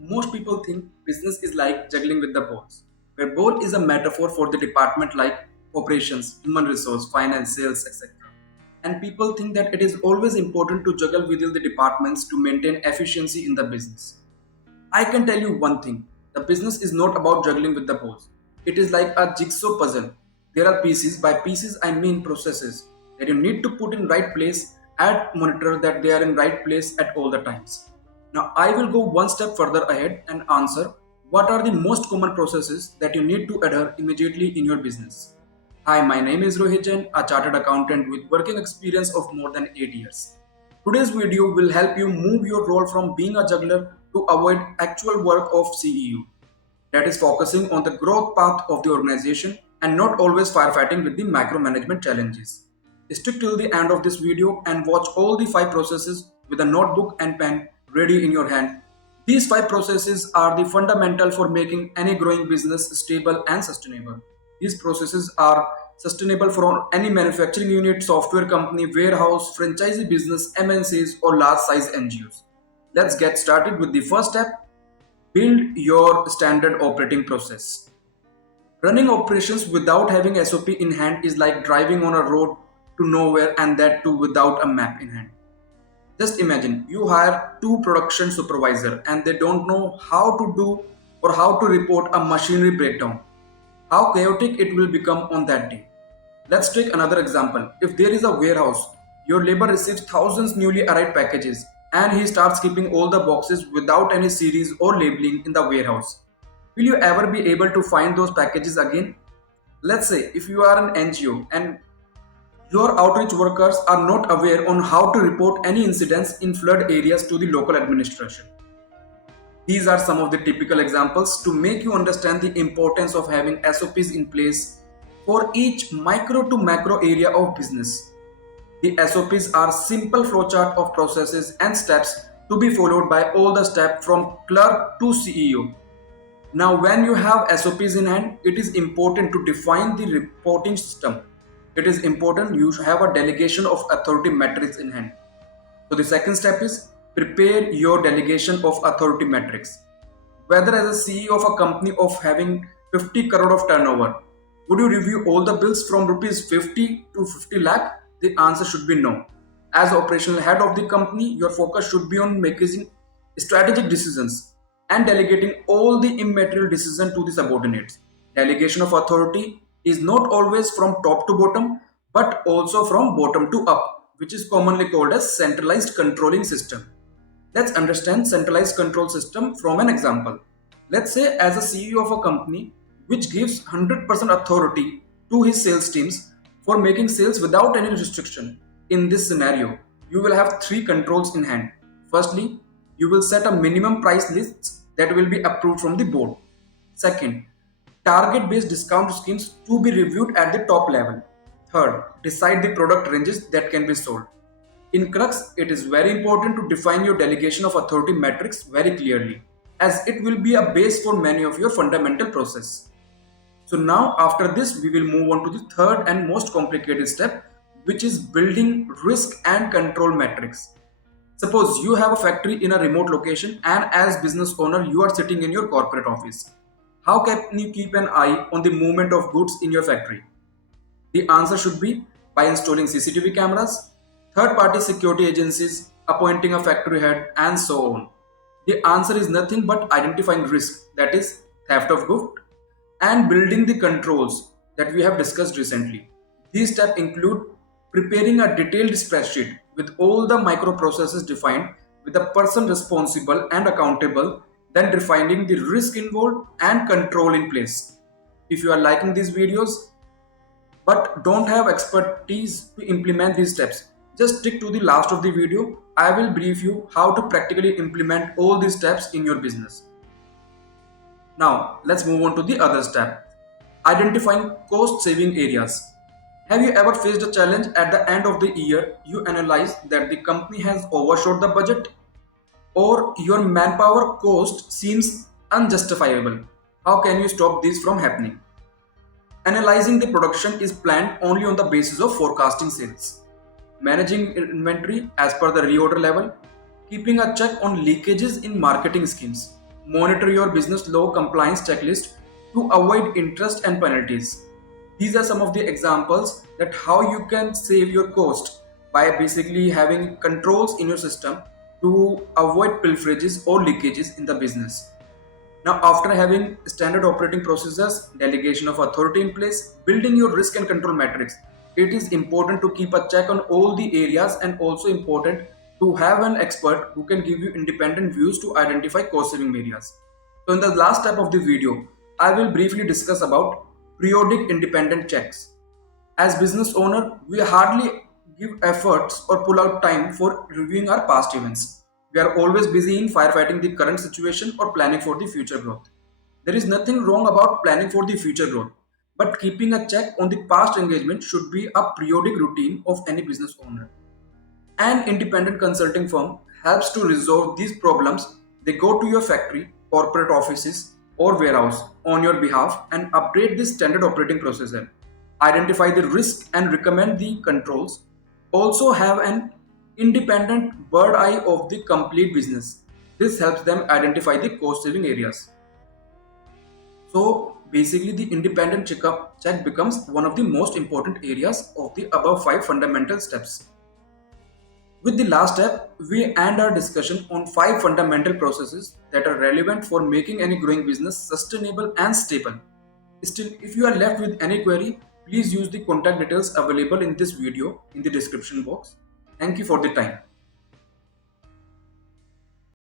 Most people think business is like juggling with the balls, where ball is a metaphor for the department like operations, human resource, finance, sales, etc. And people think that it is always important to juggle within the departments to maintain efficiency in the business. I can tell you one thing, the business is not about juggling with the balls. It is like a jigsaw puzzle. There are pieces, by pieces I mean processes, that you need to put in right place and monitor that they are in right place at all the times. Now I will go one step further ahead and answer what are the most common processes that you need to adhere immediately in your business. Hi, my name is Rohit Jain, a chartered accountant with working experience of more than 8 years. Today's video will help you move your role from being a juggler to avoid actual work of CEO. That is focusing on the growth path of the organization and not always firefighting with the micromanagement challenges. Stick till the end of this video and watch all the 5 processes with a notebook and pen ready in your hand. These 5 processes are the fundamental for making any growing business stable and sustainable. These processes are sustainable for any manufacturing unit, software company, warehouse, franchisee business, MNCs, or large size NGOs. Let's get started with the first step. Build your standard operating process. Running operations without having SOP in hand is like driving on a road to nowhere, and that too without a map in hand. Just imagine you hire 2 production supervisor and they don't know how to do or how to report a machinery breakdown. How chaotic it will become on that day. Let's take another example. If there is a warehouse, your labor receives thousands newly arrived packages and he starts keeping all the boxes without any series or labeling in the warehouse. Will you ever be able to find those packages again? Let's say if you are an NGO and your outreach workers are not aware on how to report any incidents in flood areas to the local administration. These are some of the typical examples to make you understand the importance of having SOPs in place for each micro to macro area of business. The SOPs are simple flowchart of processes and steps to be followed by all the steps from clerk to CEO. Now, when you have SOPs in hand, it is important to define the reporting system. It is important you have a delegation of authority matrix in hand. So the second step is prepare your delegation of authority matrix. Whether as a CEO of a company of having 50 crore of turnover, would you review all the bills from rupees 50 to 50 lakh? The answer should be no. As operational head of the company, your focus should be on making strategic decisions and delegating all the immaterial decisions to the subordinates. Delegation of authority is not always from top to bottom, but also from bottom to up, which is commonly called as centralized controlling system. Let's understand centralized control system from an example. Let's say as a CEO of a company which gives 100% authority to his sales teams for making sales without any restriction. In this scenario, you will have 3 controls in hand. Firstly, you will set a minimum price lists that will be approved from the board. Second, target based discount schemes to be reviewed at the top level. Third, decide the product ranges that can be sold. In Crux, it is very important to define your delegation of authority matrix very clearly, as it will be a base for many of your fundamental process. So now after this, we will move on to the third and most complicated step, which is building risk and control matrix. Suppose you have a factory in a remote location and as business owner, you are sitting in your corporate office. How can you keep an eye on the movement of goods in your factory? The answer should be by installing CCTV cameras, third-party security agencies, appointing a factory head, and so on. The answer is nothing but identifying risk, that is theft of goods, and building the controls that we have discussed recently. These steps include preparing a detailed spreadsheet with all the microprocesses defined with the person responsible and accountable, then defining the risk involved and control in place. If you are liking these videos but don't have expertise to implement these steps, just stick to the last of the video. I will brief you how to practically implement all these steps in your business. Now, let's move on to the other step, identifying cost saving areas. Have you ever faced a challenge at the end of the year? You analyze that the company has overshot the budget or your manpower cost seems unjustifiable. How can you stop this from happening? Analyzing the production is planned only on the basis of forecasting sales. Managing inventory as per the reorder level. Keeping a check on leakages in marketing schemes. monitor your business law compliance checklist to avoid interest and penalties. These are some of the examples that how you can save your cost by basically having controls in your system to avoid pilferages or leakages in the business. Now, after having standard operating procedures, delegation of authority in place, building your risk and control matrix, it is important to keep a check on all the areas and also important to have an expert who can give you independent views to identify cost saving areas. So, in the last step of the video, I will briefly discuss about periodic independent checks. As business owner, we hardly give efforts or pull out time for reviewing our past events. We are always busy in firefighting the current situation or planning for the future growth. There is nothing wrong about planning for the future growth, but keeping a check on the past engagement should be a periodic routine of any business owner. An independent consulting firm helps to resolve these problems. They go to your factory, corporate offices, or warehouse on your behalf and update the standard operating procedure, identify the risk and recommend the controls, also have an independent bird eye of the complete business. This helps them identify the cost saving areas. So basically the independent checkup check becomes one of the most important areas of the above five fundamental steps. With the last step, we end our discussion on five fundamental processes that are relevant for making any growing business sustainable and stable. Still, if you are left with any query, please use the contact details available in this video in the description box. Thank you for the time.